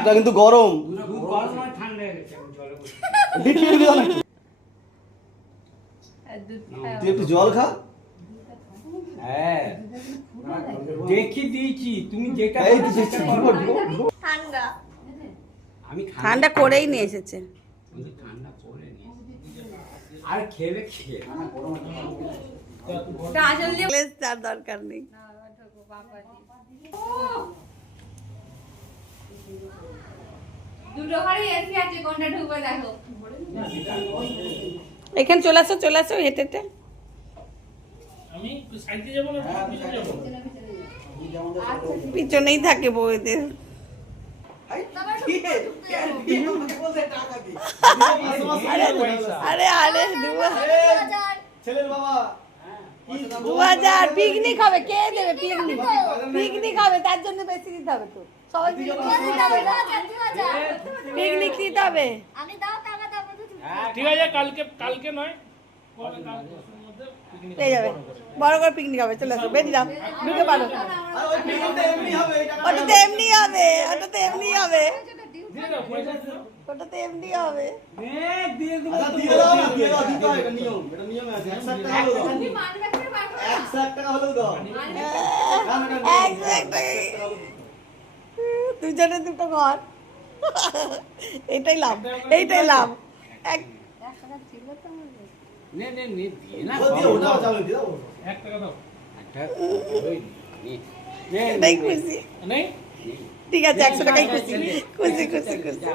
এটা কিন্তু গরম। গরম আর ঠান্ডা হয়ে গেছে, আমি জলে বসে। তুই একটু জল খা। হ্যাঁ দেখি দিয়েছি, তুমি যেটা এই তো বলছো সেটা করো। ঠান্ডা আমি ঠান্ডা করেই নিয়ে এসেছে। কিন্তু ঠান্ডা করে নিয়েছি। আর খেলে খেয়ে তার দরকার নেই। দুটো ঘরে এসি আছে, কোনটা ঢুকবে দেখো। এখানে চলে আসো হেঁটে হেঁটে। আমি সাইডে যাবো না, পিছনে যাবো? পিছনেই থাকে বউদের। আরে আরে ছেলের বাবা 2000 পিকনিক হবে, কে দেবে পিকনিক? পিকনিক হবে, তার জন্য বেশি দিতে হবে তো। সবাই পিকনিক দিতে হবে। আমি দাও টাকা দাও বলছো। ঠিক আছে, কালকে নয়, পরে কালকের মধ্যে picnic পেয়ে যাবে, বড় করে পিকনিক হবে। চলে আসো, বেরিয়ে যাও, ঢুকে পারো। আর ওই পিকনিকটা এমনি হবে, এটা ওটাতে এমনি হবে, ওটাতে এমনি হবে, দিয়ে দাও, পয়সা দিয়ে দাও। ওটাতে এমনি হবে। দিয়ে দেবো। আচ্ছা দিয়ে দাও না, দিয়ে দাও, দিতে হয়, এটা নিয়ম, এটা নিয়মে আছে। 100 টাকা হলো দাও, তুমি মানবে করে বার করো। 100 টাকা হলো দাও। দুজনে দুটো ঘর, এইটাই লাভ, এইটাই লাভ। এক নে দিয়ে না। ও দিয়ে ওটাও যাবে, দিয়ে দাও। 1 টাকা দাও। একটা ওই নে এটাই খুশি। নেই? ঠিক আছে, 100 টাকাই খুশি, খুশি খুশি খুশি। যা।